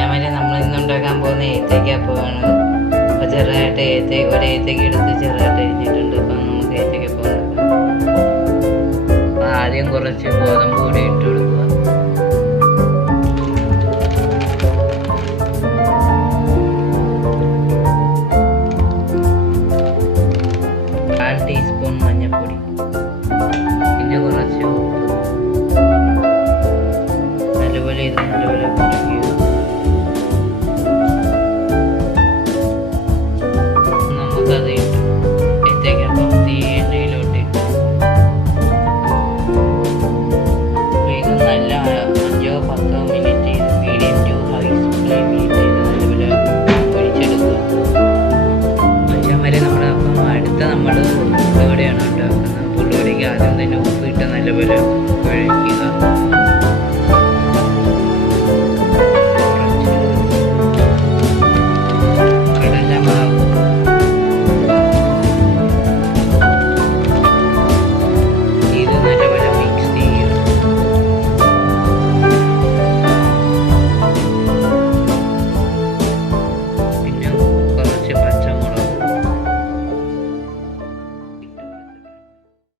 കുഞ്ഞാമേലെ നമ്മൾ ഇന്നുണ്ടാക്കാൻ പോകുന്ന ഏത്തയ്ക്കാപ്പമാണ്. അപ്പോൾ ചെറുതായിട്ട് ഒരേത്തയ്ക്ക എടുത്ത് ചെറുതായിട്ട് അരിഞ്ഞിട്ടുണ്ട്. അപ്പം നമുക്ക് ഏത്തയ്ക്കപ്പം ഉണ്ടാക്കാം. അപ്പം ആദ്യം കുറച്ച് ഗോതമ്പ് പൊടി ഇട്ട് കൊടുക്കാം.